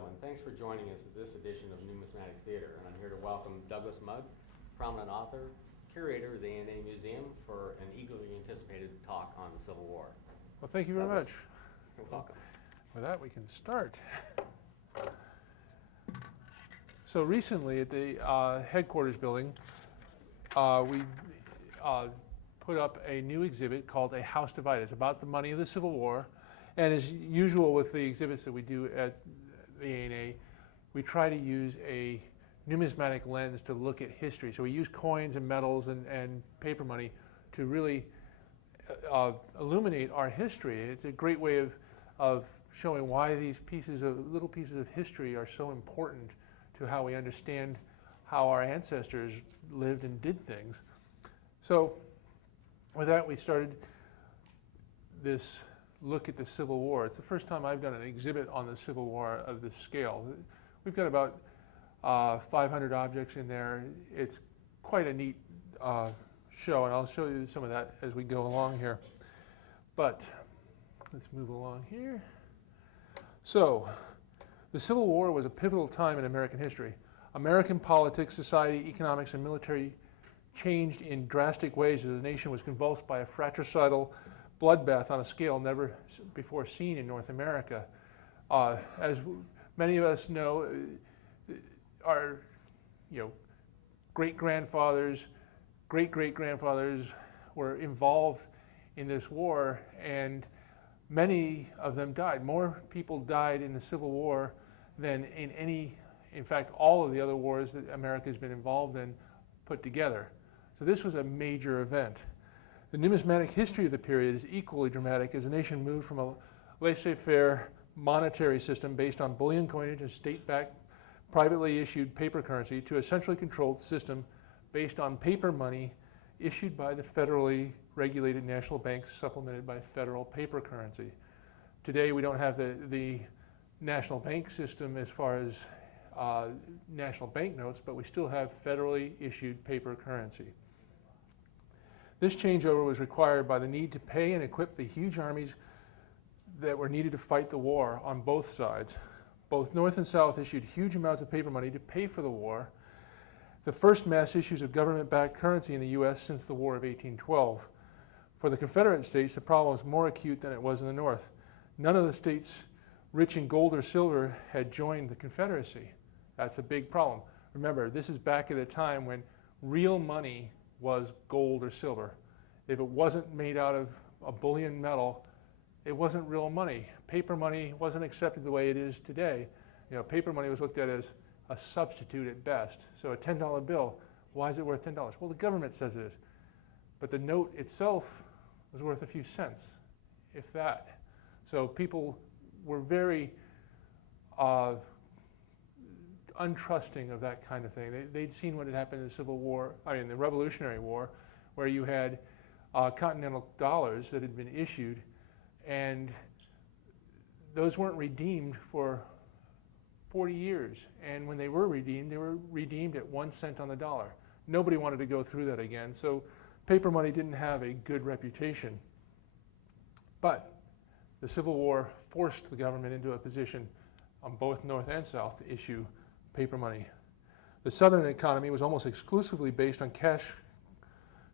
gentlemen, thanks for joining us at this edition of Numismatic Theater, and I'm here to welcome Douglas Mugg, prominent author, curator of the A&A Museum, for an eagerly anticipated talk on the Civil War. Well, thank you very much. You're welcome. With that, we can start. So recently at the headquarters building, we put up a new exhibit called A House Divided. It's about the money of the Civil War. And as usual with the exhibits that we do at the A&A, we try to use a numismatic lens to look at history. So we use coins and medals and paper money to really illuminate our history. It's a great way of showing why these little pieces of history are so important to how we understand how our ancestors lived and did things. So with that, we started this look at the Civil War. It's the first time I've done an exhibit on the Civil War of this scale. We've got about 500 objects in there. It's quite a neat show, and I'll show you some of that as we go along here. But let's move along here. So, the Civil War was a pivotal time in American history. American politics, society, economics, and military changed in drastic ways as the nation was convulsed by a fratricidal bloodbath on a scale never before seen in North America. As many of us know, our great-grandfathers, great-great-grandfathers were involved in this war, and many of them died. More people died in the Civil War than in fact, all of the other wars that America has been involved in put together. So this was a major event. The numismatic history of the period is equally dramatic as the nation moved from a laissez-faire monetary system based on bullion coinage and state-backed, privately issued paper currency to a centrally controlled system based on paper money issued by the federally regulated national banks supplemented by federal paper currency. Today we don't have the national bank system as far as national banknotes, but we still have federally issued paper currency. This changeover was required by the need to pay and equip the huge armies that were needed to fight the war on both sides. Both North and South issued huge amounts of paper money to pay for the war, the first mass issues of government-backed currency in the U.S. since the War of 1812. For the Confederate states, the problem was more acute than it was in the North. None of the states rich in gold or silver had joined the Confederacy. That's a big problem. Remember, this is back at a time when real money was gold or silver. If it wasn't made out of a bullion metal, it wasn't real money. Paper money wasn't accepted the way it is today. Paper money was looked at as a substitute at best. So a $10 bill, why is it worth $10? Well, the government says it is. But the note itself was worth a few cents, if that. So people were very untrusting of that kind of thing. They'd seen what had happened in the Civil War, the Revolutionary War, where you had continental dollars that had been issued, and those weren't redeemed for 40 years. And when they were redeemed at 1 cent on the dollar. Nobody wanted to go through that again, so paper money didn't have a good reputation. But the Civil War forced the government into a position on both North and South to issue paper money. The Southern economy was almost exclusively based on cash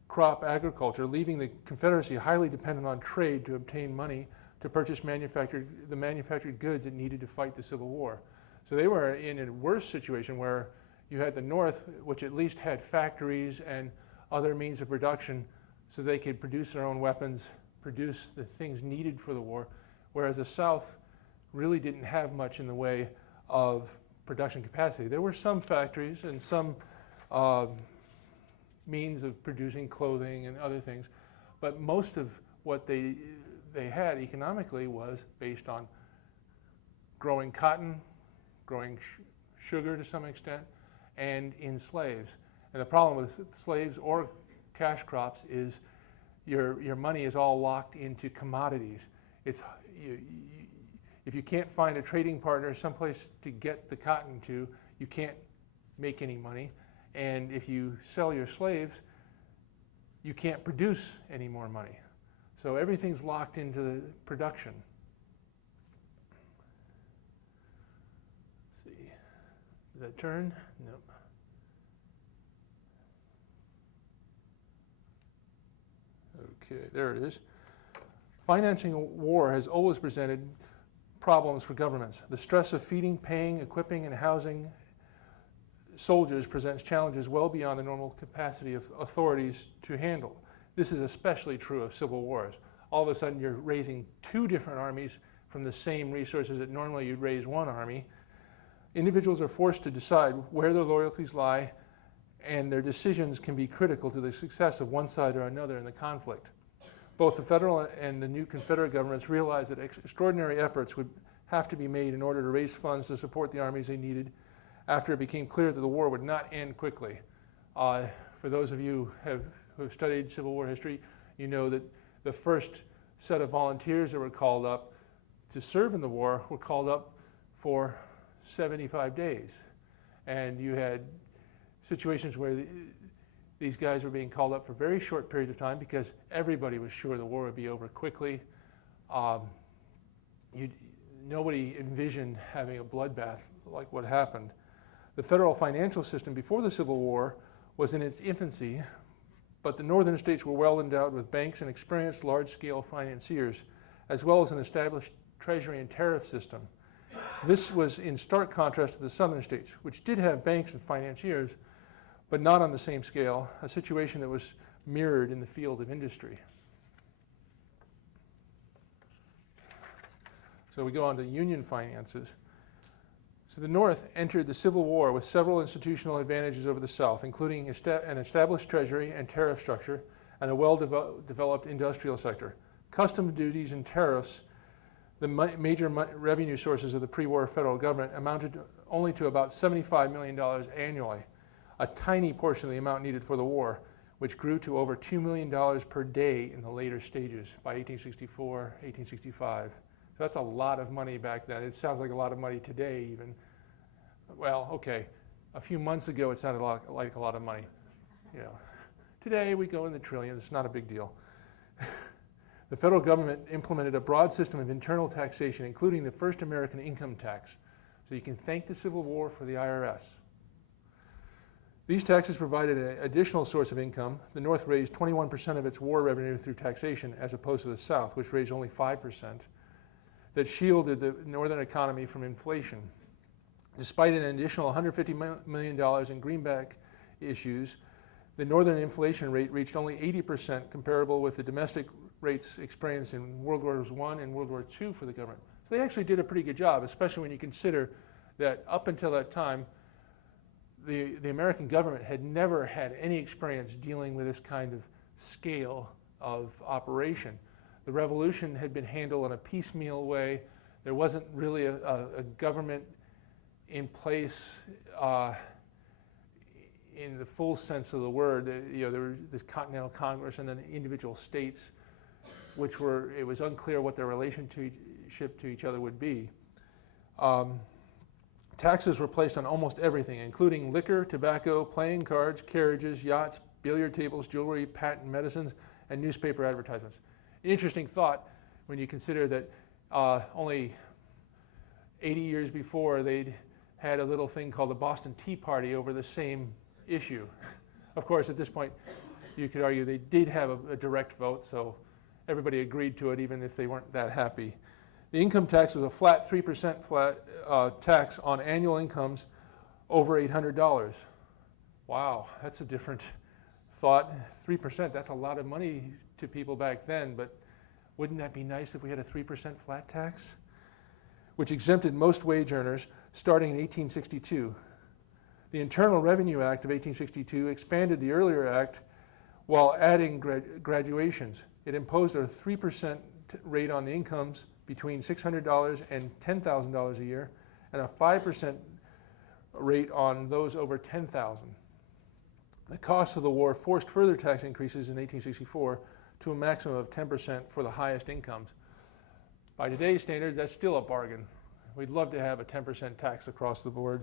crop agriculture, leaving the Confederacy highly dependent on trade to obtain money to purchase the manufactured goods it needed to fight the Civil War. So they were in a worse situation where you had the North, which at least had factories and other means of production so they could produce their own weapons, produce the things needed for the war, whereas the South really didn't have much in the way of production capacity. There were some factories and some means of producing clothing and other things, but most of what they had economically was based on growing cotton, growing sugar to some extent, and in slaves. And the problem with slaves or cash crops is your money is all locked into commodities. If you can't find a trading partner someplace to get the cotton to, you can't make any money. And if you sell your slaves, you can't produce any more money. So everything's locked into the production. Did that turn? Nope. Okay, there it is. Financing a war has always presented problems for governments. The stress of feeding, paying, equipping, and housing soldiers presents challenges well beyond the normal capacity of authorities to handle. This is especially true of civil wars. All of a sudden, you're raising two different armies from the same resources that normally you'd raise one army. Individuals are forced to decide where their loyalties lie, and their decisions can be critical to the success of one side or another in the conflict. Both the federal and the new Confederate governments realized that extraordinary efforts would have to be made in order to raise funds to support the armies they needed after it became clear that the war would not end quickly. For those of you who have studied Civil War history, you know that the first set of volunteers that were called up to serve in the war were called up for 75 days. And you had situations where these guys were being called up for very short periods of time because everybody was sure the war would be over quickly. Nobody envisioned having a bloodbath like what happened. The federal financial system before the Civil War was in its infancy, but the northern states were well endowed with banks and experienced large-scale financiers, as well as an established treasury and tariff system. This was in stark contrast to the southern states, which did have banks and financiers, but not on the same scale, a situation that was mirrored in the field of industry. So we go on to Union finances. So the North entered the Civil War with several institutional advantages over the South, including an established treasury and tariff structure and a well-developed industrial sector. Customs duties and tariffs, the major revenue sources of the pre-war federal government, amounted only to about $75 million annually, a tiny portion of the amount needed for the war, which grew to over $2 million per day in the later stages by 1864, 1865. So that's a lot of money back then. It sounds like a lot of money today even. Well, okay, a few months ago it sounded like a lot of money. You know, today we go in the trillions, it's not a big deal. The federal government implemented a broad system of internal taxation, including the first American income tax. So you can thank the Civil War for the IRS. These taxes provided an additional source of income. The North raised 21% of its war revenue through taxation, as opposed to the South, which raised only 5%, that shielded the northern economy from inflation. Despite an additional $150 million in greenback issues, the northern inflation rate reached only 80%, comparable with the domestic rates experienced in World Wars I and World War II for the government. So they actually did a pretty good job, especially when you consider that up until that time, the American government had never had any experience dealing with this kind of scale of operation. The revolution had been handled in a piecemeal way. There wasn't really a government in place in the full sense of the word. There was this Continental Congress and then individual states, it was unclear what their relationship to each other would be. Taxes were placed on almost everything, including liquor, tobacco, playing cards, carriages, yachts, billiard tables, jewelry, patent medicines, and newspaper advertisements. Interesting thought when you consider that only 80 years before they'd had a little thing called the Boston Tea Party over the same issue. Of course, at this point, you could argue they did have a direct vote, so everybody agreed to it even if they weren't that happy. The income tax was a flat 3% tax on annual incomes over $800. Wow, that's a different thought. 3%, that's a lot of money to people back then, but wouldn't that be nice if we had a 3% flat tax? Which exempted most wage earners starting in 1862. The Internal Revenue Act of 1862 expanded the earlier act while adding graduations. It imposed a 3% rate on the incomes between $600 and $10,000 a year, and a 5% rate on those over $10,000. The cost of the war forced further tax increases in 1864 to a maximum of 10% for the highest incomes. By today's standards, that's still a bargain. We'd love to have a 10% tax across the board.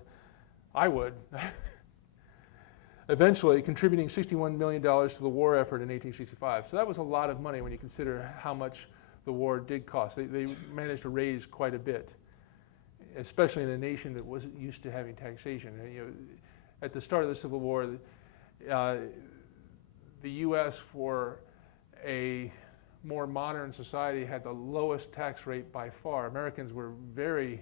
I would. Eventually, contributing $61 million to the war effort in 1865. So that was a lot of money when you consider how much the war did cost. They managed to raise quite a bit. especially in a nation that wasn't used to having taxation. At the start of the Civil War, the U.S. for a more modern society had the lowest tax rate by far. Americans were very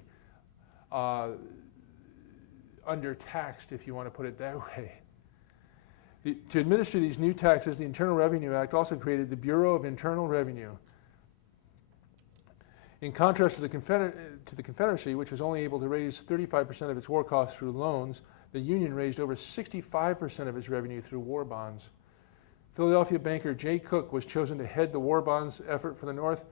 undertaxed, if you want to put it that way. To administer these new taxes, the Internal Revenue Act also created the Bureau of Internal Revenue. In contrast to the Confederacy, which was only able to raise 35% of its war costs through loans, the Union raised over 65% of its revenue through war bonds. Philadelphia banker Jay Cooke was chosen to head the war bonds effort for the North.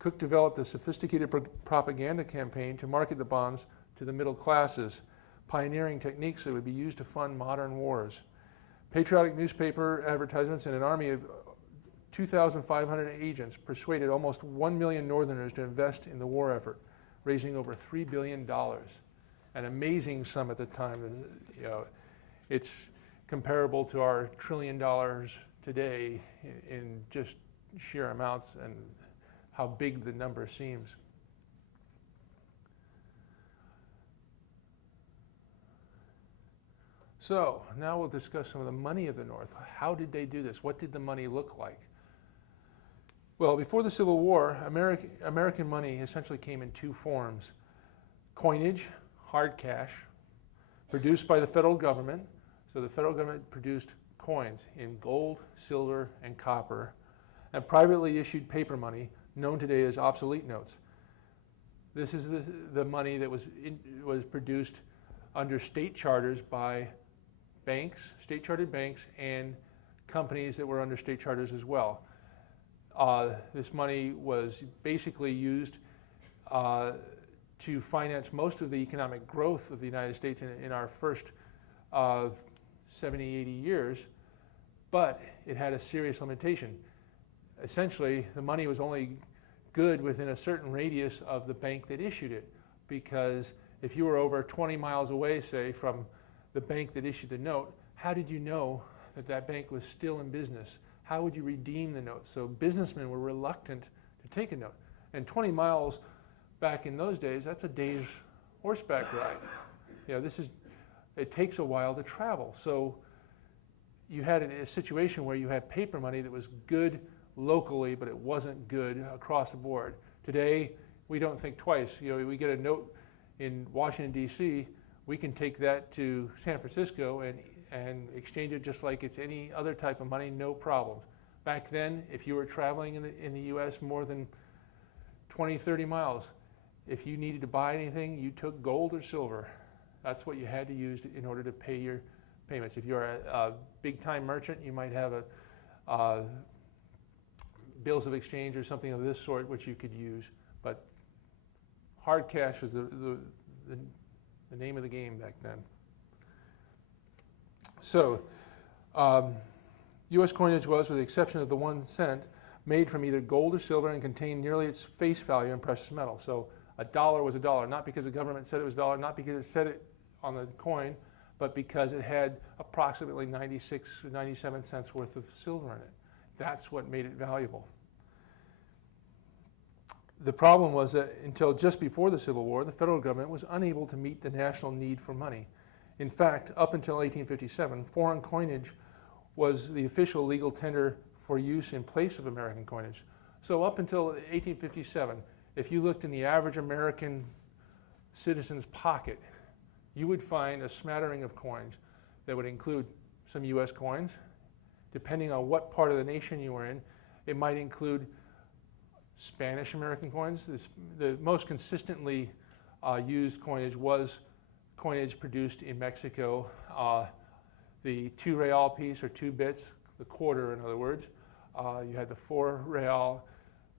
Cooke developed a sophisticated propaganda campaign to market the bonds to the middle classes, pioneering techniques that would be used to fund modern wars. Patriotic newspaper advertisements and an army of 2,500 agents persuaded almost 1 million Northerners to invest in the war effort, raising over $3 billion. An amazing sum at the time. It's comparable to our $1 trillion today in just sheer amounts and how big the number seems. So now we'll discuss some of the money of the North. How did they do this? What did the money look like? Well, before the Civil War, American money essentially came in two forms. Coinage, hard cash, produced by the federal government. So the federal government produced coins in gold, silver, and copper, and privately issued paper money, known today as obsolete notes. This is the money that was produced under state charters by banks, state-chartered banks, and companies that were under state charters as well. This money was basically used to finance most of the economic growth of the United States in our first 70, 80 years, but it had a serious limitation. Essentially, the money was only good within a certain radius of the bank that issued it, because if you were over 20 miles away, say, from the bank that issued the note, how did you know that that bank was still in business? How would you redeem the note? So businessmen were reluctant to take a note. And 20 miles back in those days, that's a day's horseback ride. It takes a while to travel. So you had a situation where you had paper money that was good locally, but it wasn't good across the board. Today, we don't think twice. We get a note in Washington, D.C., we can take that to San Francisco and exchange it just like it's any other type of money, no problems. Back then, if you were traveling in the U.S. more than 20, 30 miles, if you needed to buy anything, you took gold or silver. That's what you had to use in order to pay your payments. If you're a big-time merchant, you might have bills of exchange or something of this sort which you could use. But hard cash was the name of the game back then. So, U.S. coinage was, with the exception of the 1 cent, made from either gold or silver and contained nearly its face value in precious metal. So a dollar was a dollar, not because the government said it was a dollar, not because it said it on the coin, but because it had approximately 96 or 97 cents worth of silver in it. That's what made it valuable. The problem was that until just before the Civil War, the federal government was unable to meet the national need for money. In fact, up until 1857, foreign coinage was the official legal tender for use in place of American coinage. So up until 1857, if you looked in the average American citizen's pocket, you would find a smattering of coins that would include some U.S. coins. Depending on what part of the nation you were in, it might include Spanish American coins. The most consistently used coinage was coinage produced in Mexico. The 2 real piece, or 2 bits, the quarter in other words. You had the 4 real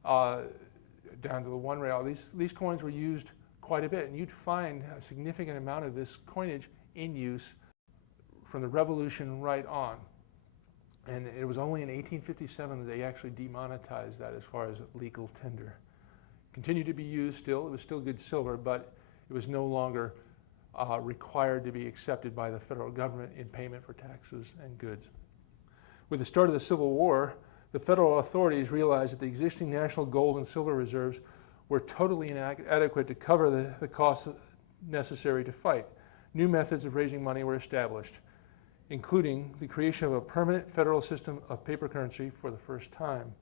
down to the 1 real. These coins were used quite a bit, and you'd find a significant amount of this coinage in use from the Revolution right on. And it was only in 1857 that they actually demonetized that as far as legal tender. Continued to be used still. It was still good silver, but it was no longer required to be accepted by the federal government in payment for taxes and goods. With the start of the Civil War, the federal authorities realized that the existing national gold and silver reserves were totally inadequate to cover the costs necessary to fight. New methods of raising money were established, including the creation of a permanent federal system of paper currency for the first time.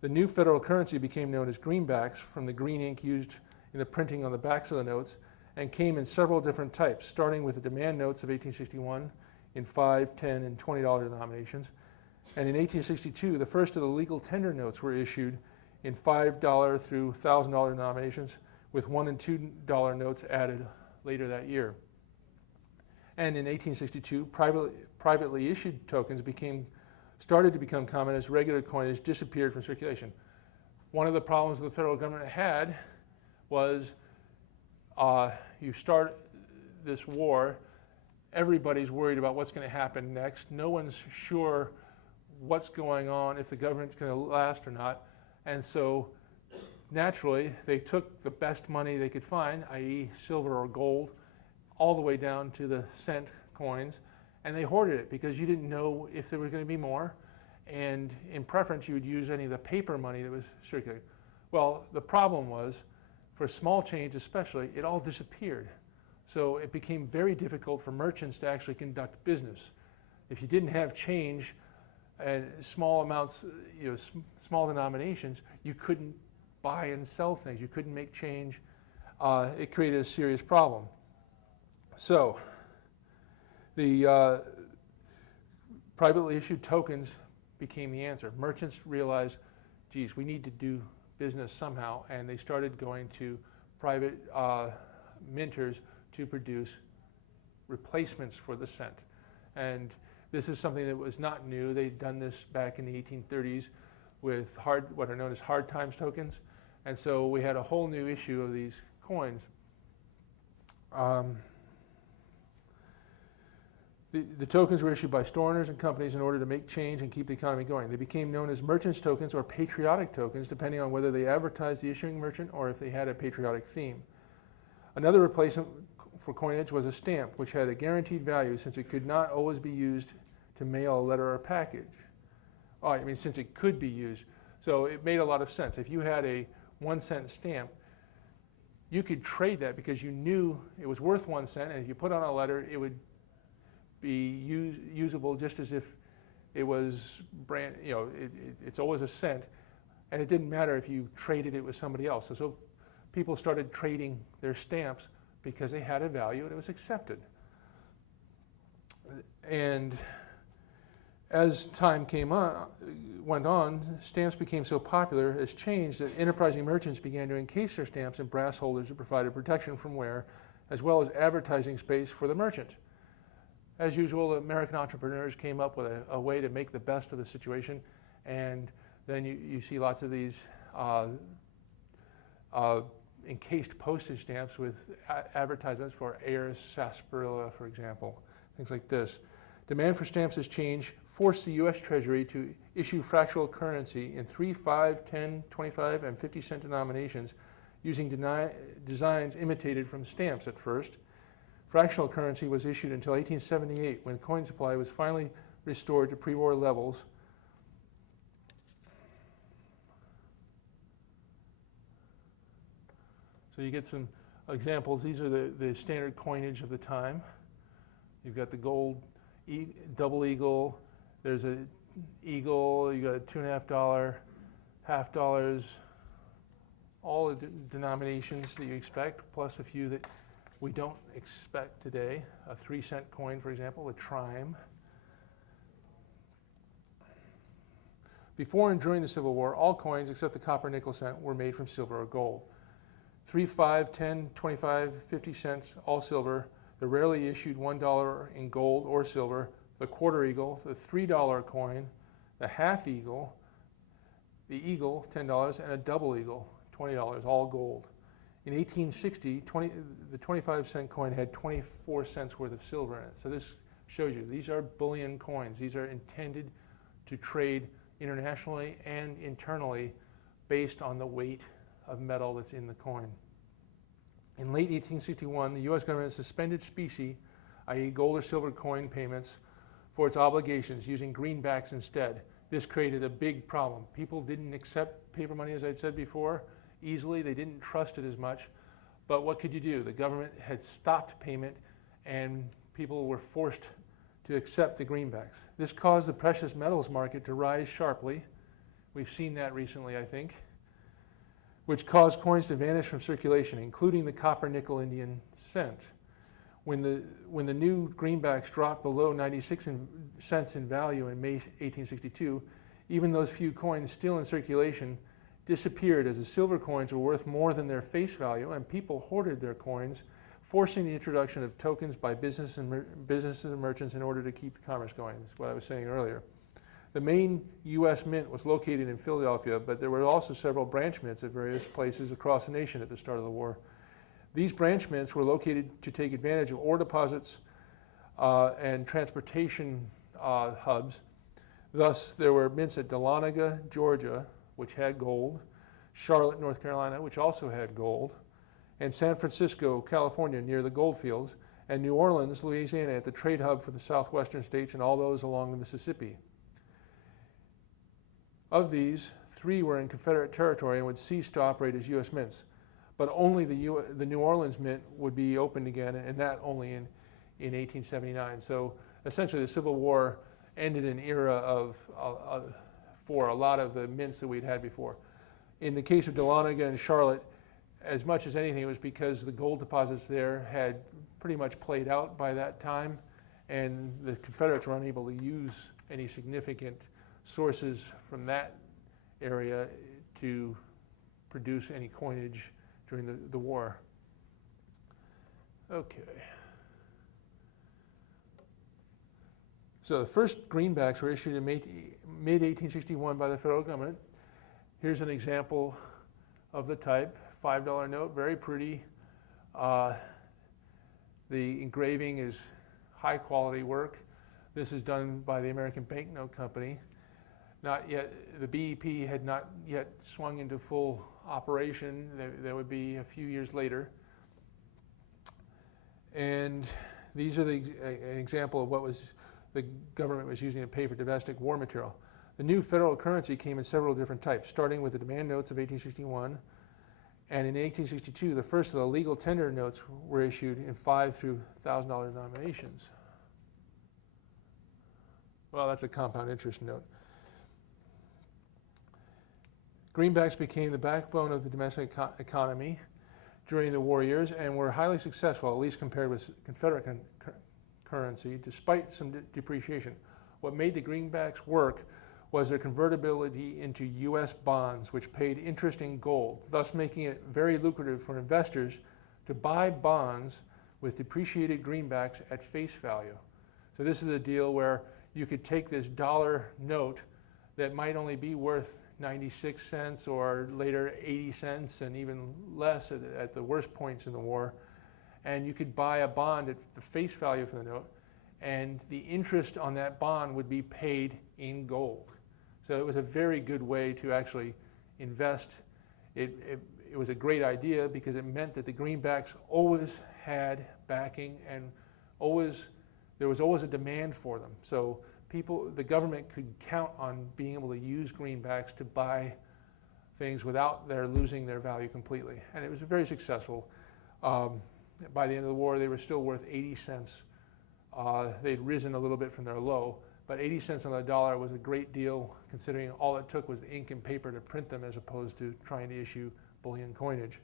The new federal currency became known as greenbacks from the green ink used in the printing on the backs of the notes, and came in several different types, starting with the demand notes of 1861 in $5, $10, and $20 denominations. And in 1862, the first of the legal tender notes were issued in $5 through $1,000 denominations, with $1 and $2 notes added later that year. And in 1862, privately issued tokens started to become common as regular coinage disappeared from circulation. One of the problems the federal government had was you start this war, everybody's worried about what's going to happen next. No one's sure what's going on, if the government's going to last or not. And so naturally, they took the best money they could find, i.e. silver or gold, all the way down to the cent coins, and they hoarded it because you didn't know if there was going to be more. And in preference, you would use any of the paper money that was circulating. Well, the problem was, for small change especially, it all disappeared. So it became very difficult for merchants to actually conduct business. If you didn't have change and small amounts, small denominations, you couldn't buy and sell things. You couldn't make change. It created a serious problem. So the privately issued tokens became the answer. Merchants realized, geez, we need to do business somehow, and they started going to private minters to produce replacements for the cent. And this is something that was not new. They'd done this back in the 1830s with what are known as hard times tokens. And so we had a whole new issue of these coins. The tokens were issued by store owners and companies in order to make change and keep the economy going. They became known as merchants' tokens or patriotic tokens, depending on whether they advertised the issuing merchant or if they had a patriotic theme. Another replacement for coinage was a stamp, which had a guaranteed value since it could not always be used to mail a letter or package. Since it could be used. So it made a lot of sense. If you had a 1 cent stamp, you could trade that because you knew it was worth 1 cent, and if you put on a letter, it would be usable just as if it was it's always a cent, and it didn't matter if you traded it with somebody else. So people started trading their stamps because they had a value and it was accepted. And as time went on, stamps became so popular as change that enterprising merchants began to encase their stamps in brass holders that provided protection from wear, as well as advertising space for the merchant. As usual, American entrepreneurs came up with a way to make the best of the situation, and then you see lots of these encased postage stamps with advertisements for Ayers sarsaparilla, for example, things like this. Demand for stamps as change forced the U.S. Treasury to issue fractional currency in 3, 5, 10, 25, and 50 cent denominations using designs imitated from stamps at first. Fractional currency was issued until 1878, when coin supply was finally restored to pre-war levels. So you get some examples. These are the standard coinage of the time. You've got the gold double eagle. There's an eagle. You got a $2.50, $half, all the denominations that you expect, plus a few that we don't expect today. A 3 cent coin, for example, a trime. Before and during the Civil War, all coins except the copper nickel cent were made from silver or gold. 3, 5, 10, 25, 50 cents, all silver. The rarely issued $1 in gold or silver. The quarter eagle, the $3 coin, the half eagle, the eagle, $10, and a double eagle, $20, all gold. In 1860, the 25 cent coin had 24 cents worth of silver in it. So this shows you, these are bullion coins. These are intended to trade internationally and internally based on the weight of metal that's in the coin. In late 1861, the U.S. government suspended specie, i.e. gold or silver coin payments, for its obligations using greenbacks instead. This created a big problem. People didn't accept paper money, as I'd said before, easily. They didn't trust it as much. But what could you do? The government had stopped payment and people were forced to accept the greenbacks. This caused the precious metals market to rise sharply. We've seen that recently, I think, which caused coins to vanish from circulation, including the copper nickel Indian cent. When the new greenbacks dropped below 96 cents in value in May 1862, even those few coins still in circulation disappeared as the silver coins were worth more than their face value and people hoarded their coins, forcing the introduction of tokens by businesses and merchants in order to keep the commerce going. That's what I was saying earlier. The main U.S. mint was located in Philadelphia, but there were also several branch mints at various places across the nation at the start of the war. These branch mints were located to take advantage of ore deposits and transportation hubs. Thus, there were mints at Dahlonega, Georgia, which had gold, Charlotte, North Carolina, which also had gold, and San Francisco, California, near the gold fields, and New Orleans, Louisiana, at the trade hub for the southwestern states and all those along the Mississippi. Of these, 3 were in Confederate territory and would cease to operate as U.S. mints, but only the New Orleans Mint would be opened again, and that only in 1879. So essentially the Civil War ended an era for a lot of the mints that we'd had before. In the case of Dahlonega and Charlotte, as much as anything, it was because the gold deposits there had pretty much played out by that time, and the Confederates were unable to use any significant sources from that area to produce any coinage during the war. Okay. So the first greenbacks were issued in mid-1861 by the federal government. Here's an example of the type, $5 note, very pretty. The engraving is high quality work. This is done by the American Banknote Company. Not yet, the BEP had not yet swung into full operation. That would be a few years later. And these are an example of what the government was using to pay for domestic war material. The new federal currency came in several different types, starting with the demand notes of 1861. And in 1862, the first of the legal tender notes were issued in $5 through $1,000 denominations. Well, that's a compound interest note. Greenbacks became the backbone of the domestic economy during the war years and were highly successful, at least compared with Confederate currency, despite some depreciation. What made the greenbacks work was their convertibility into U.S. bonds, which paid interest in gold, thus making it very lucrative for investors to buy bonds with depreciated greenbacks at face value. So this is a deal where you could take this dollar note that might only be worth 96 cents or later 80 cents and even less at the worst points in the war, and you could buy a bond at the face value for the note, and the interest on that bond would be paid in gold. So it was a very good way to actually invest. It was a great idea because it meant that the greenbacks always had backing and there was always a demand for them. So the government could count on being able to use greenbacks to buy things without their losing their value completely. And it was very successful. By the end of the war, they were still worth 80 cents. They'd risen a little bit from their low, but 80 cents on the dollar was a great deal considering all it took was the ink and paper to print them as opposed to trying to issue bullion coinage.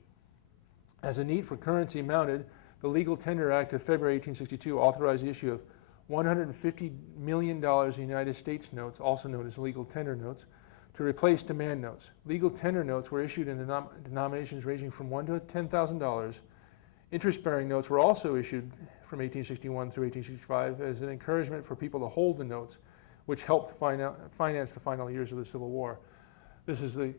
As the need for currency mounted, the Legal Tender Act of February 1862 authorized the issue of $150 million in United States notes, also known as legal tender notes, to replace demand notes. Legal tender notes were issued in denominations ranging from $1 to $10,000. Interest-bearing notes were also issued from 1861 through 1865 as an encouragement for people to hold the notes, which helped finance the final years of the Civil War. This is the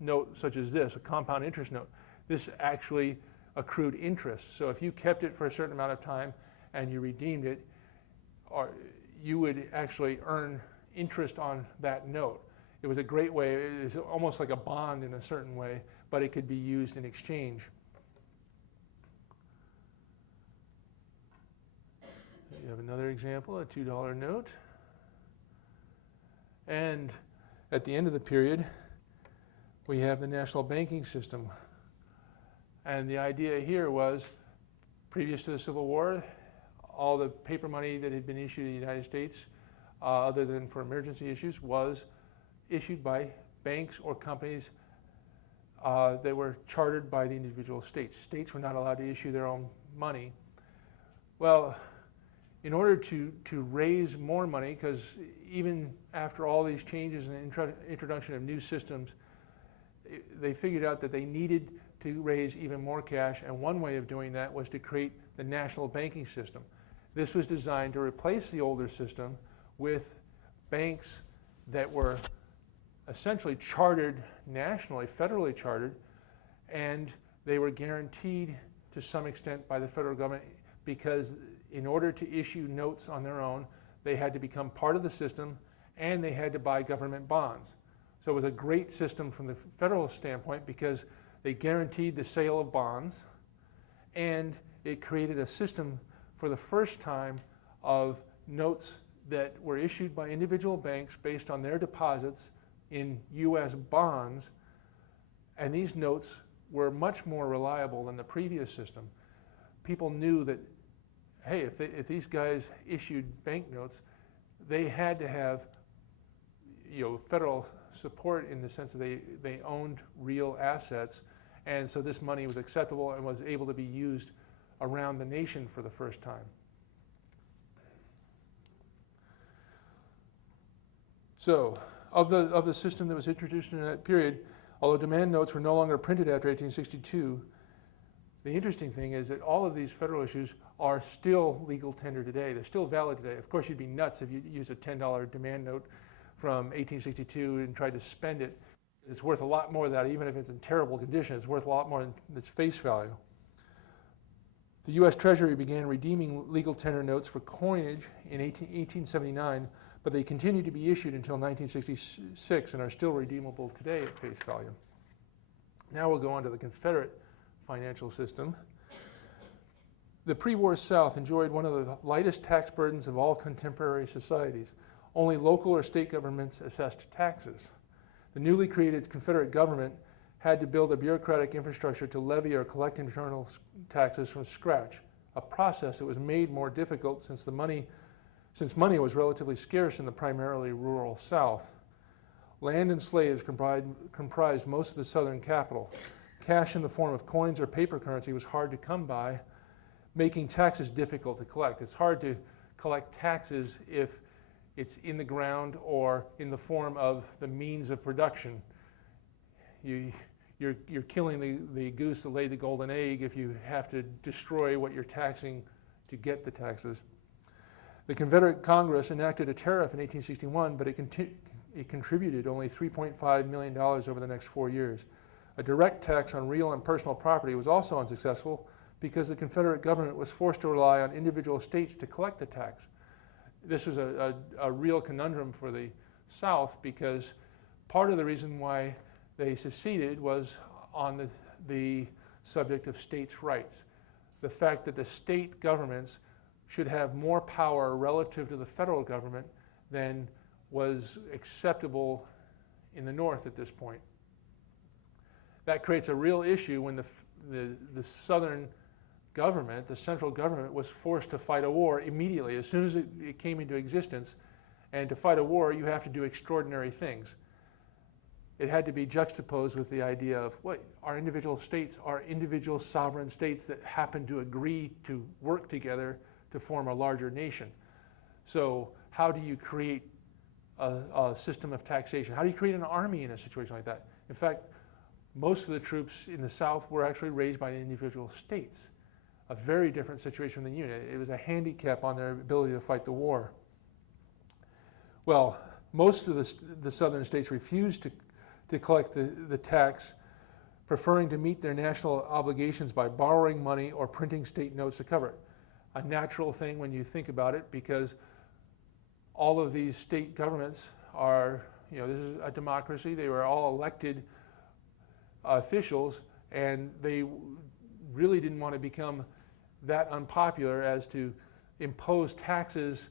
note such as this, a compound interest note. This actually accrued interest. So if you kept it for a certain amount of time and you redeemed it, or you would actually earn interest on that note. It was a great way, it was almost like a bond in a certain way, but it could be used in exchange. You have another example, a $2 note. And at the end of the period, we have the national banking system. And the idea here was, previous to the Civil War, all the paper money that had been issued in the United States, other than for emergency issues, was issued by banks or companies that were chartered by the individual states. States were not allowed to issue their own money. Well, in order to raise more money, because even after all these changes and introduction of new systems, they figured out that they needed to raise even more cash, and one way of doing that was to create the national banking system. This was designed to replace the older system with banks that were essentially chartered nationally, federally chartered, and they were guaranteed to some extent by the federal government, because in order to issue notes on their own, they had to become part of the system and they had to buy government bonds. So it was a great system from the federal standpoint because they guaranteed the sale of bonds, and it created a system for the first time of notes that were issued by individual banks based on their deposits in U.S. bonds, and these notes were much more reliable than the previous system. People knew that, hey, if these guys issued banknotes, they had to have, federal support in the sense that they owned real assets, and so this money was acceptable and was able to be used around the nation for the first time. So, of the system that was introduced in that period, although demand notes were no longer printed after 1862, the interesting thing is that all of these federal issues are still legal tender today. They're still valid today. Of course, you'd be nuts if you used a $10 demand note from 1862 and tried to spend it. It's worth a lot more than that, even if it's in terrible condition. It's worth a lot more than its face value. The U.S. Treasury began redeeming legal tender notes for coinage in 1879, but they continued to be issued until 1966 and are still redeemable today at face value. Now we'll go on to the Confederate financial system. The pre-war South enjoyed one of the lightest tax burdens of all contemporary societies. Only local or state governments assessed taxes. The newly created Confederate government had to build a bureaucratic infrastructure to levy or collect internal taxes from scratch, a process that was made more difficult since money was relatively scarce in the primarily rural South. Land and slaves comprised most of the Southern capital. Cash in the form of coins or paper currency was hard to come by, making taxes difficult to collect. It's hard to collect taxes if it's in the ground or in the form of the means of production. You're killing the goose that laid the golden egg if you have to destroy what you're taxing to get the taxes. The Confederate Congress enacted a tariff in 1861, but it contributed only $3.5 million over the next 4 years. A direct tax on real and personal property was also unsuccessful because the Confederate government was forced to rely on individual states to collect the tax. This was a real conundrum for the South, because part of the reason why they seceded was on the subject of states' rights. The fact that the state governments should have more power relative to the federal government than was acceptable in the North at this point. That creates a real issue when the Southern government, the central government, was forced to fight a war immediately, as soon as it came into existence. And to fight a war, you have to do extraordinary things. It had to be juxtaposed with the idea of, our individual states are individual sovereign states that happen to agree to work together to form a larger nation. So how do you create a system of taxation? How do you create an army in a situation like that? In fact, most of the troops in the South were actually raised by individual states. A very different situation than the Union. It was a handicap on their ability to fight the war. Well, most of the southern states refused to collect the tax, preferring to meet their national obligations by borrowing money or printing state notes to cover it. A natural thing when you think about it, because all of these state governments are, this is a democracy. They were all elected officials, and they really didn't want to become that unpopular as to impose taxes.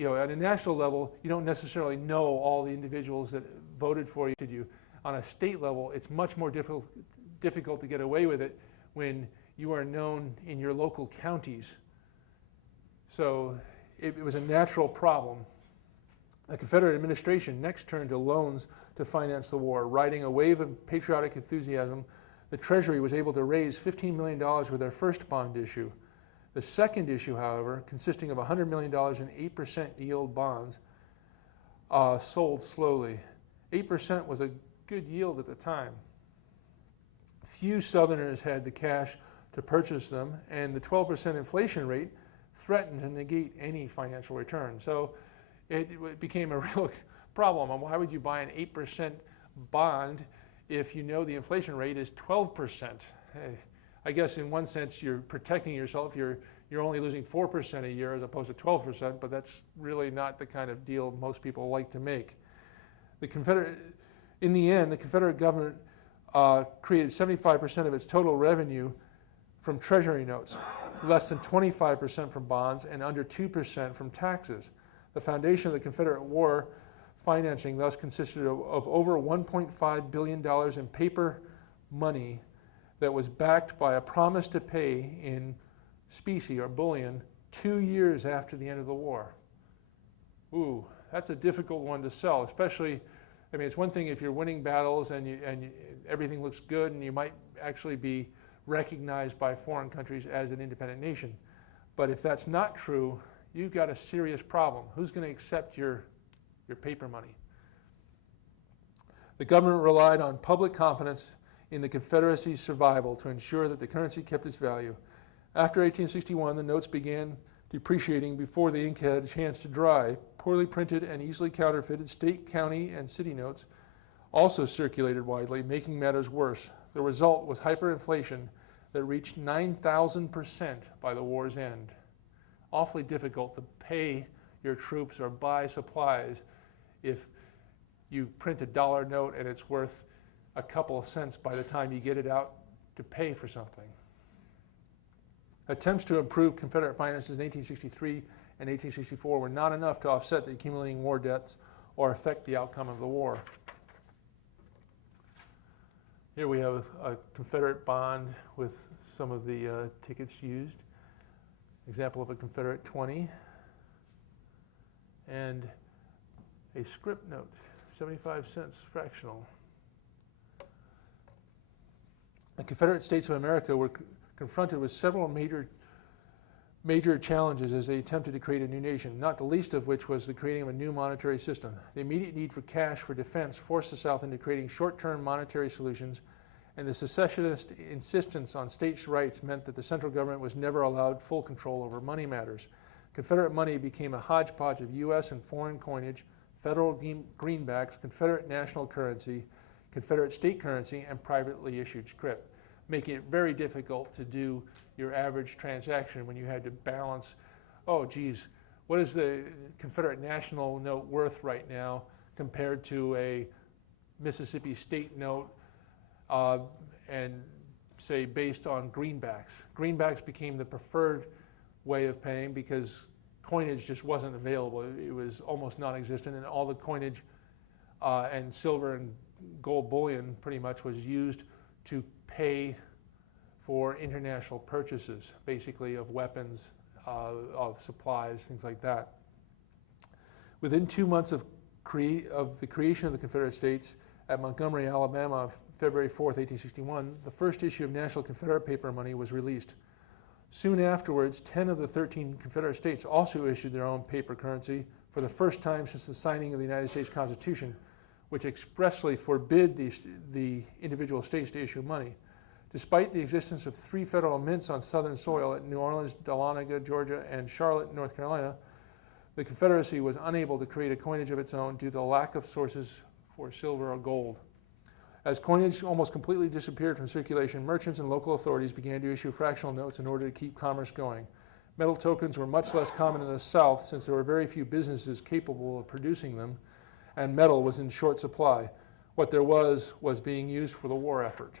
At a national level, you don't necessarily know all the individuals that voted for you. On a state level, it's much more difficult to get away with it when you are known in your local counties. So it was a natural problem. The Confederate administration next turned to loans to finance the war. Riding a wave of patriotic enthusiasm, the Treasury was able to raise $15 million with their first bond issue. The second issue, however, consisting of $100 million in 8% yield bonds, sold slowly. 8% was a good yield at the time. Few Southerners had the cash to purchase them, and the 12% inflation rate threatened to negate any financial return. So it became a real problem. And why would you buy an 8% bond if you know the inflation rate is 12%? I guess in one sense you're protecting yourself. You're only losing 4% a year as opposed to 12%, but that's really not the kind of deal most people like to make. In the end, the Confederate government created 75% of its total revenue from treasury notes, less than 25% from bonds, and under 2% from taxes. The foundation of the Confederate War financing thus consisted of over $1.5 billion in paper money that was backed by a promise to pay in specie or bullion 2 years after the end of the war. Ooh, that's a difficult one to sell, especially, I mean, it's one thing if you're winning battles and everything looks good and you might actually be recognized by foreign countries as an independent nation. But if that's not true, you've got a serious problem. Who's going to accept your paper money? The government relied on public confidence in the Confederacy's survival to ensure that the currency kept its value. After 1861, the notes began depreciating before the ink had a chance to dry. Poorly printed and easily counterfeited state, county, and city notes also circulated widely, making matters worse. The result was hyperinflation that reached 9,000% by the war's end. Awfully difficult to pay your troops or buy supplies if you print a dollar note and it's worth a couple of cents by the time you get it out to pay for something. Attempts to improve Confederate finances in 1863 and 1864 were not enough to offset the accumulating war debts or affect the outcome of the war. Here we have a Confederate bond with some of the tickets used. Example of a Confederate 20. And a script note, 75 cents fractional. The Confederate States of America were confronted with several major challenges as they attempted to create a new nation, not the least of which was the creating of a new monetary system. The immediate need for cash for defense forced the South into creating short-term monetary solutions, and the secessionist insistence on states' rights meant that the central government was never allowed full control over money matters. Confederate money became a hodgepodge of U.S. and foreign coinage, federal greenbacks, Confederate national currency, Confederate state currency, and privately issued script, making it very difficult to do your average transaction when you had to balance, oh geez, what is the Confederate national note worth right now compared to a Mississippi state note, and say based on greenbacks. Greenbacks became the preferred way of paying because coinage just wasn't available. It was almost non-existent, and all the coinage and silver and gold bullion pretty much was used to pay for international purchases, basically of weapons, of supplies, things like that. Within 2 months of the creation of the Confederate States at Montgomery, Alabama, February 4th, 1861, the first issue of national Confederate paper money was released. Soon afterwards, 10 of the 13 Confederate states also issued their own paper currency for the first time since the signing of the United States Constitution, which expressly forbid the individual states to issue money. Despite the existence of 3 federal mints on southern soil at New Orleans, Dahlonega, Georgia, and Charlotte, North Carolina, the Confederacy was unable to create a coinage of its own due to the lack of sources for silver or gold. As coinage almost completely disappeared from circulation, merchants and local authorities began to issue fractional notes in order to keep commerce going. Metal tokens were much less common in the South since there were very few businesses capable of producing them, and metal was in short supply. What there was being used for the war effort.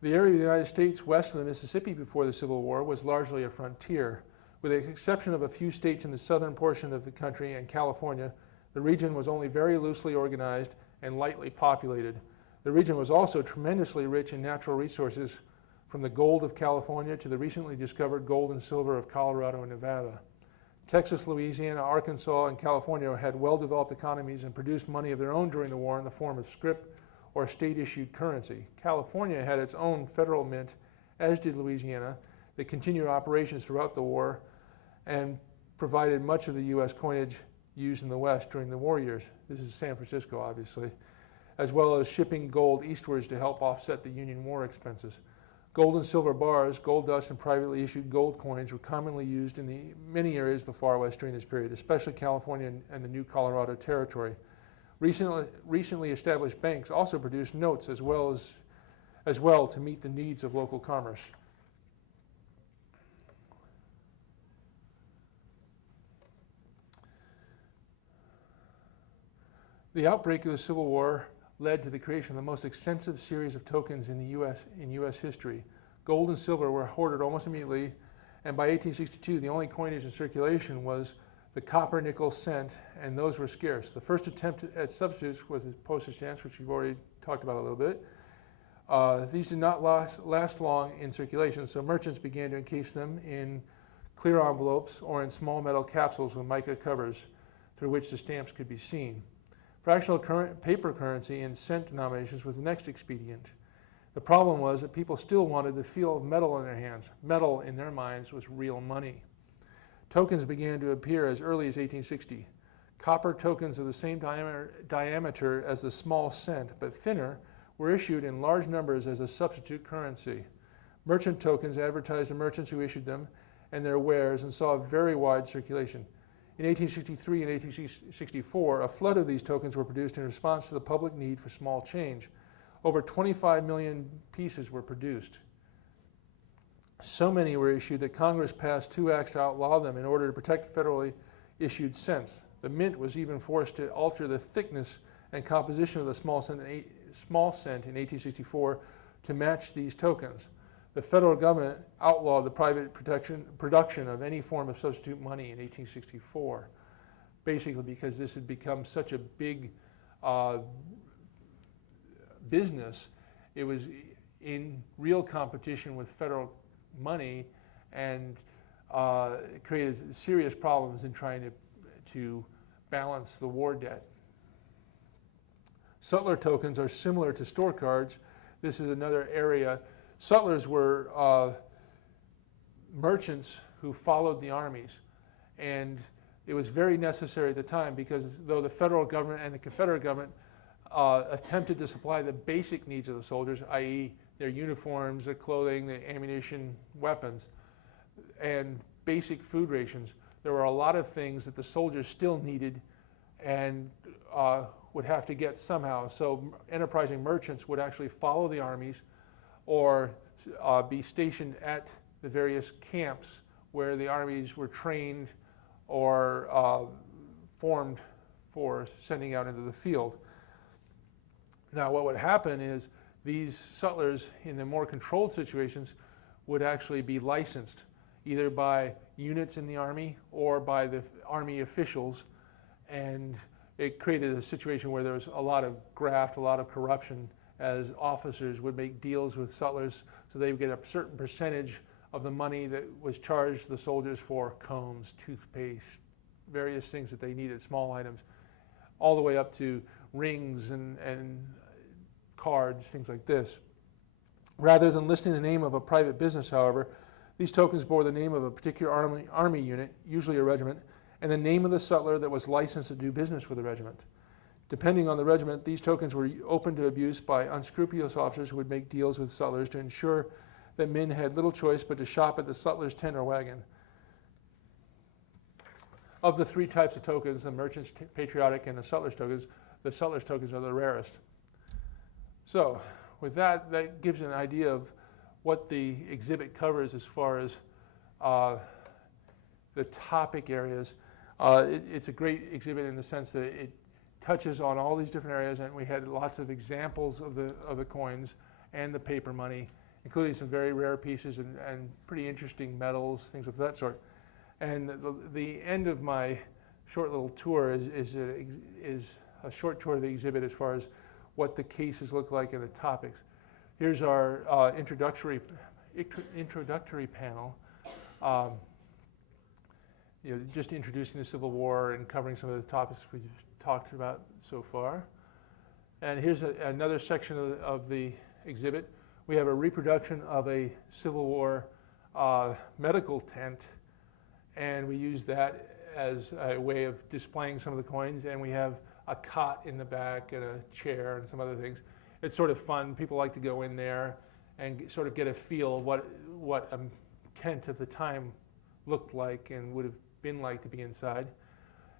The area of the United States west of the Mississippi before the Civil War was largely a frontier. With the exception of a few states in the southern portion of the country and California, the region was only very loosely organized and lightly populated. The region was also tremendously rich in natural resources, from the gold of California to the recently discovered gold and silver of Colorado and Nevada. Texas, Louisiana, Arkansas, and California had well-developed economies and produced money of their own during the war in the form of scrip or state-issued currency. California had its own federal mint, as did Louisiana, that continued operations throughout the war and provided much of the U.S. coinage used in the West during the war years. This is San Francisco, obviously, as well as shipping gold eastwards to help offset the Union war expenses. Gold and silver bars, gold dust, and privately issued gold coins were commonly used in many areas of the far West during this period, especially California and the new Colorado Territory. Recently established banks also produced notes as well to meet the needs of local commerce. The outbreak of the Civil War led to the creation of the most extensive series of tokens in U.S. history. Gold and silver were hoarded almost immediately, and by 1862, the only coinage in circulation was the copper nickel cent, and those were scarce. The first attempt at substitutes was the postage stamps, which we've already talked about a little bit. These did not last long in circulation, so merchants began to encase them in clear envelopes or in small metal capsules with mica covers through which the stamps could be seen. Fractional paper currency in cent denominations was the next expedient. The problem was that people still wanted the feel of metal in their hands. Metal, in their minds, was real money. Tokens began to appear as early as 1860. Copper tokens of the same diameter as the small cent, but thinner, were issued in large numbers as a substitute currency. Merchant tokens advertised the merchants who issued them and their wares and saw a very wide circulation. In 1863 and 1864, a flood of these tokens were produced in response to the public need for small change. Over 25 million pieces were produced. So many were issued that Congress passed 2 acts to outlaw them in order to protect federally issued cents. The mint was even forced to alter the thickness and composition of the small cent in 1864 to match these tokens. The federal government outlawed the private production of any form of substitute money in 1864, basically because this had become such a big business. It was in real competition with federal money, and it created serious problems in trying to balance the war debt. Sutler tokens are similar to store cards. This is another area. Sutlers were merchants who followed the armies, and it was very necessary at the time because though the federal government and the Confederate government attempted to supply the basic needs of the soldiers, i.e. their uniforms, their clothing, their ammunition, weapons, and basic food rations, there were a lot of things that the soldiers still needed and would have to get somehow. So enterprising merchants would actually follow the armies or be stationed at the various camps where the armies were trained or formed for sending out into the field. Now, what would happen is these sutlers in the more controlled situations would actually be licensed either by units in the army or by the army officials, and it created a situation where there was a lot of graft, a lot of corruption, as officers would make deals with sutlers so they would get a certain percentage of the money that was charged the soldiers for combs, toothpaste, various things that they needed, small items, all the way up to rings and cards, things like this. Rather than listing the name of a private business, however, these tokens bore the name of a particular army unit, usually a regiment, and the name of the sutler that was licensed to do business with the regiment. Depending on the regiment, these tokens were open to abuse by unscrupulous officers who would make deals with sutlers to ensure that men had little choice but to shop at the sutler's tent or wagon. Of the 3 types of tokens, the merchant's patriotic and the sutler's tokens are the rarest. So with that, that gives you an idea of what the exhibit covers as far as the topic areas. It's a great exhibit in the sense that it touches on all these different areas, and we had lots of examples of the coins and the paper money, including some very rare pieces and pretty interesting metals, things of that sort. And the end of my short little tour is a short tour of the exhibit as far as what the cases look like and the topics. Here's our introductory panel. Just introducing the Civil War and covering some of the topics we've talked about so far. And here's another section of the exhibit. We have a reproduction of a Civil War medical tent, and we use that as a way of displaying some of the coins, and we have a cot in the back and a chair and some other things. It's sort of fun. People like to go in there and sort of get a feel of what a tent of the time looked like and would have been like to be inside.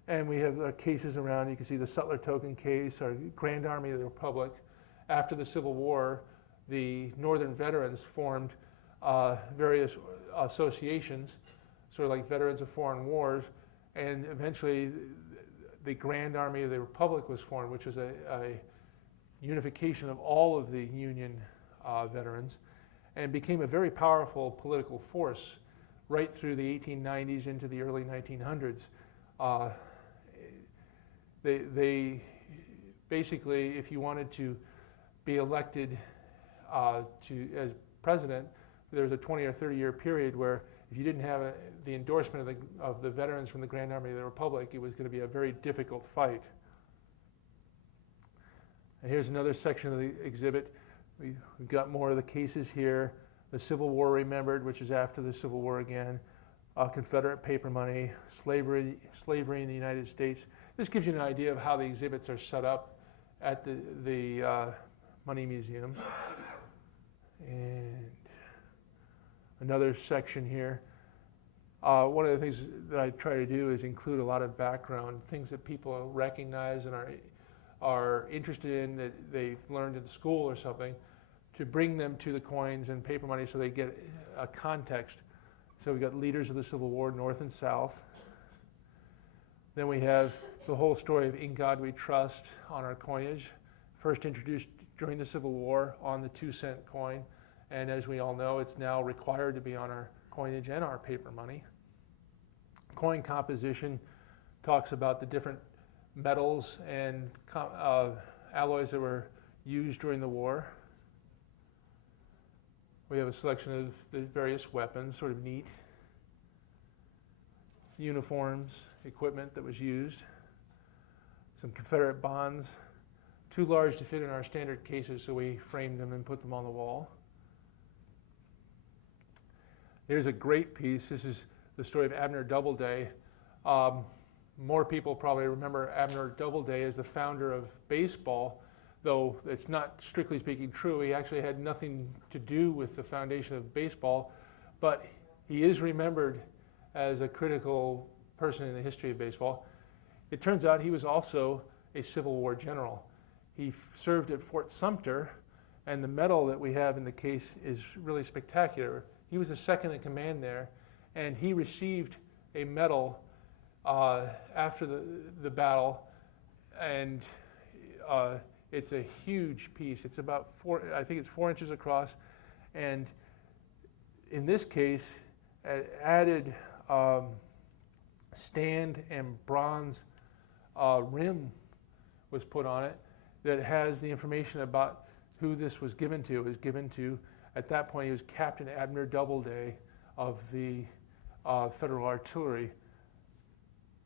And we have cases around. You can see the Sutler token case, our Grand Army of the Republic. After the Civil War, the Northern veterans formed various associations, sort of like Veterans of Foreign Wars, and eventually the Grand Army of the Republic was formed, which was a unification of all of the Union veterans, and became a very powerful political force right through the 1890s into the early 1900s. They basically, if you wanted to be elected as president, there was a 20 or 30 year period where if you didn't have the endorsement of the veterans from the Grand Army of the Republic, it was going to be a very difficult fight. And here's another section of the exhibit. We've got more of the cases here. The Civil War Remembered, which is after the Civil War again. Confederate paper money, slavery in the United States. This gives you an idea of how the exhibits are set up at the Money Museum. And another section here. One of the things that I try to do is include a lot of background, things that people recognize and are interested in, that they've learned in school or something, to bring them to the coins and paper money so they get a context. So we've got leaders of the Civil War, North and South. Then we have the whole story of In God We Trust on our coinage, first introduced during the Civil War on the 2-cent coin. And as we all know, it's now required to be on our coinage and our paper money. Coin composition talks about the different metals and alloys that were used during the war. We have a selection of the various weapons, sort of neat. Uniforms, equipment that was used. Some Confederate bonds, too large to fit in our standard cases, so we framed them and put them on the wall. Here's a great piece. This is the story of Abner Doubleday. More people probably remember Abner Doubleday as the founder of baseball, though it's not strictly speaking true. He actually had nothing to do with the foundation of baseball, but he is remembered as a critical person in the history of baseball. It turns out he was also a Civil War general. He served at Fort Sumter, and the medal that we have in the case is really spectacular. He was the second in command there, and he received a medal after the battle, and it's a huge piece. It's about 4 inches across, and in this case, added stand and bronze rim was put on it that has the information about who this was given to. It was given to, at that point, he was Captain Abner Doubleday of the Federal Artillery.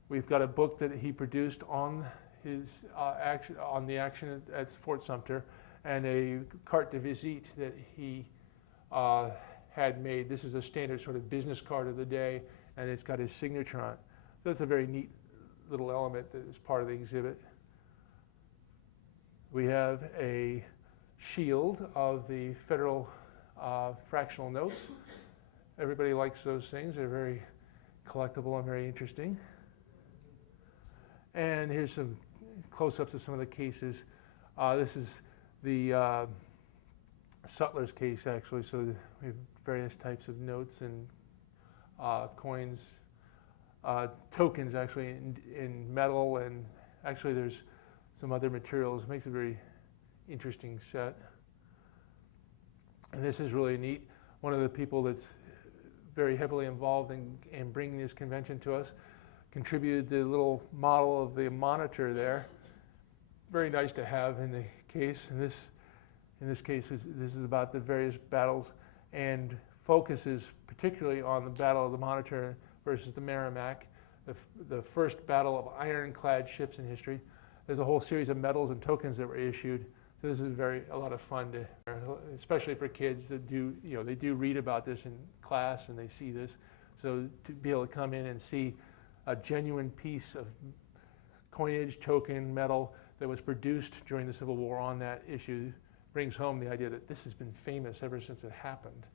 We've got a book that he produced on his the action at Fort Sumter, and a carte de visite that he had made. This is a standard sort of business card of the day, and it's got his signature on it. So that's a very neat little element that is part of the exhibit. We have a shield of the federal fractional notes. Everybody likes those things. They're very collectible and very interesting. And here's some close-ups of some of the cases. This is the Sutler's case, actually. So we have various types of notes and coins, tokens, actually, in metal, and actually there's some other materials. It makes a very interesting set. And this is really neat. One of the people that's very heavily involved in bringing this convention to us contributed the little model of the monitor there. very nice to have in the case. And in this case, this is about the various battles and focuses particularly on the Battle of the Monitor versus the Merrimack, the first battle of ironclad ships in history. There's a whole series of medals and tokens that were issued. So this is a lot of fun to, especially for kids that do, they do read about this in class and they see this. So to be able to come in and see a genuine piece of coinage, token, metal that was produced during the Civil War on that issue brings home the idea that this has been famous ever since it happened.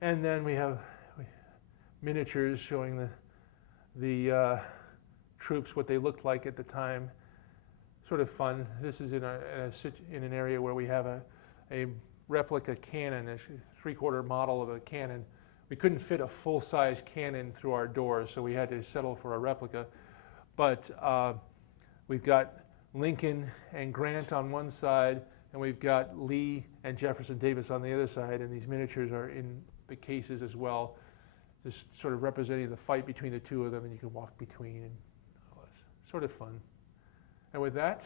And then we have miniatures showing the troops, what they looked like at the time. Sort of fun. This is in an area where we have a replica cannon, a 3/4 model of a cannon. We couldn't fit a full-size cannon through our doors, so we had to settle for a replica. But we've got Lincoln and Grant on one side, and we've got Lee and Jefferson Davis on the other side, and these miniatures are in the cases as well, just sort of representing the fight between the two of them, and you can walk between, and it's sort of fun. And with that,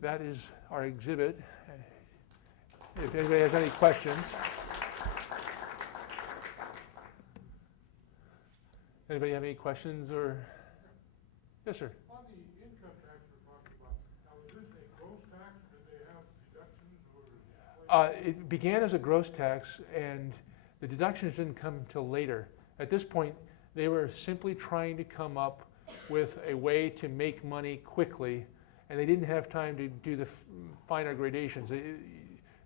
that is our exhibit. If anybody has any questions. Anybody have any questions or? Yes, sir. On the income tax we're talking about, now is this a gross tax, or do they have deductions, or? It began as a gross tax, and the deductions didn't come till later. At this point, they were simply trying to come up with a way to make money quickly, and they didn't have time to do the finer gradations.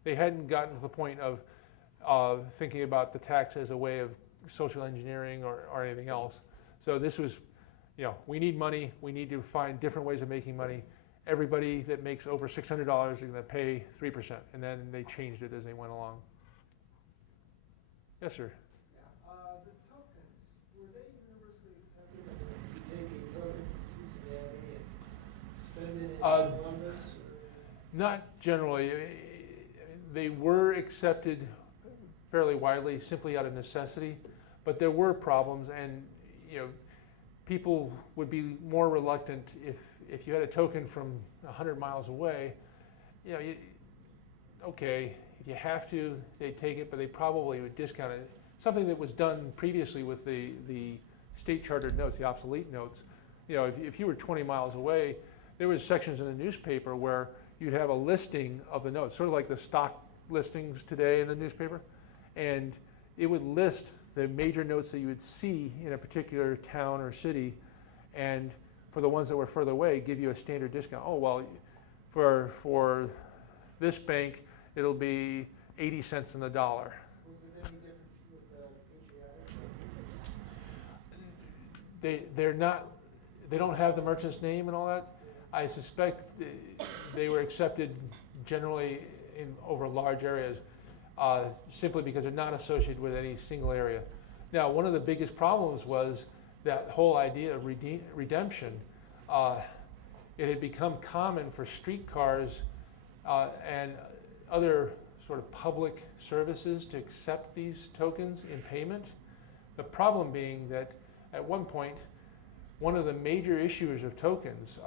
They hadn't gotten to the point of thinking about the tax as a way of social engineering or anything else. So this was, we need money. We need to find different ways of making money. Everybody that makes over $600 is going to pay 3%, and then they changed it as they went along. Yes, sir. Yeah, the tokens, were they universally accepted? Or did you take a token from Cincinnati and spend it in Columbus? Or? Not generally. They were accepted fairly widely, simply out of necessity, but there were problems, and people would be more reluctant if you had a token from 100 miles away. Okay, if you have to, they'd take it, but they probably would discount it. Something that was done previously with the state chartered notes, the obsolete notes. If you were 20 miles away, there was sections in the newspaper where you'd have a listing of the notes, sort of like the stock listings today in the newspaper, and it would list the major notes that you would see in a particular town or city, and for the ones that were further away, give you a standard discount. Oh, well, for this bank, it'll be 80 cents on the dollar. Was it any different with patriotic? They don't have the merchant's name and all that. I suspect they were accepted generally over large areas, simply because they're not associated with any single area. Now, one of the biggest problems was that whole idea of redemption. It had become common for streetcars and other sort of public services to accept these tokens in payment. The problem being that at one point, one of the major issuers of tokens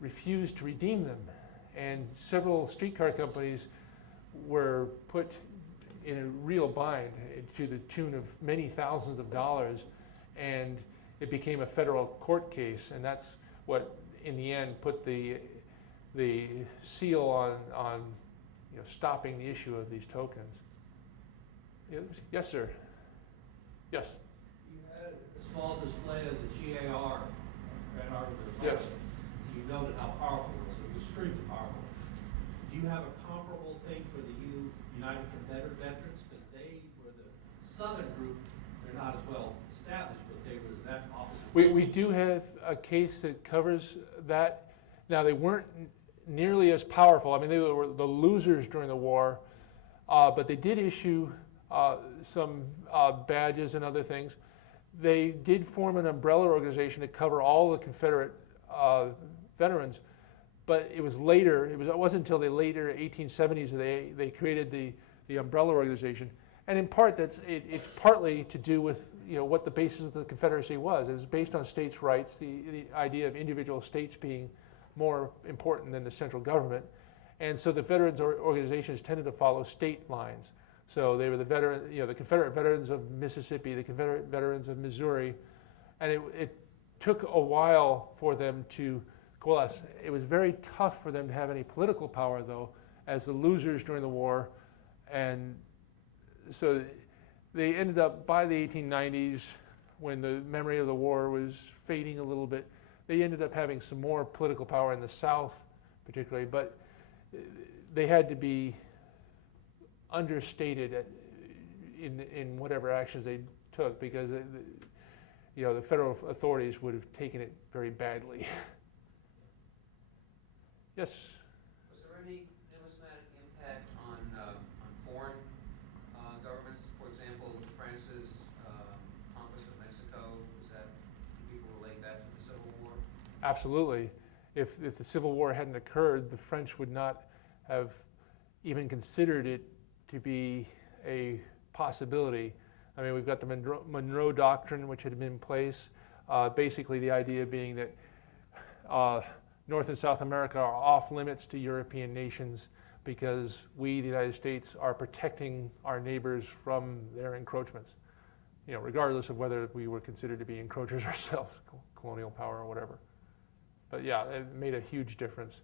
refused to redeem them, and several streetcar companies were put in a real bind to the tune of many thousands of dollars, and it became a federal court case, and that's what in the end put the seal on stopping the issue of these tokens. Yes, sir. Yes. You had a small display of the GAR, Grand Harbor. Yes. You noted how powerful it was. It was extremely powerful. Do you have a comparable thing for the United Confederate Veterans? Because they were the Southern group. They're not as well established, but they were that opposite. We do have a case that covers that. Now, they weren't nearly as powerful. I mean, they were the losers during the war, but they did issue some badges and other things. They did form an umbrella organization to cover all the Confederate veterans, but it was later. It wasn't until the later 1870s that they created the umbrella organization, and in part it's partly to do with what the basis of the Confederacy was. It was based on states' rights, the idea of individual states being more important than the central government. And so the veterans organizations tended to follow state lines. So they were the the Confederate veterans of Mississippi, the Confederate veterans of Missouri, and it took a while for them to coalesce. It was very tough for them to have any political power, though, as the losers during the war. And so they ended up, by the 1890s, when the memory of the war was fading a little bit, they ended up having some more political power in the South, particularly, but they had to be understated in whatever actions they took, because the federal authorities would have taken it very badly. Yes? Was there any numismatic impact on foreign governments? For example, France's conquest of Mexico, do people relate that to the Civil War? Absolutely. If the Civil War hadn't occurred, the French would not have even considered it to be a possibility. I mean, we've got the Monroe Doctrine, which had been in place. Basically, the idea being that North and South America are off limits to European nations because we, the United States, are protecting our neighbors from their encroachments, regardless of whether we were considered to be encroachers ourselves, colonial power or whatever. But yeah, it made a huge difference.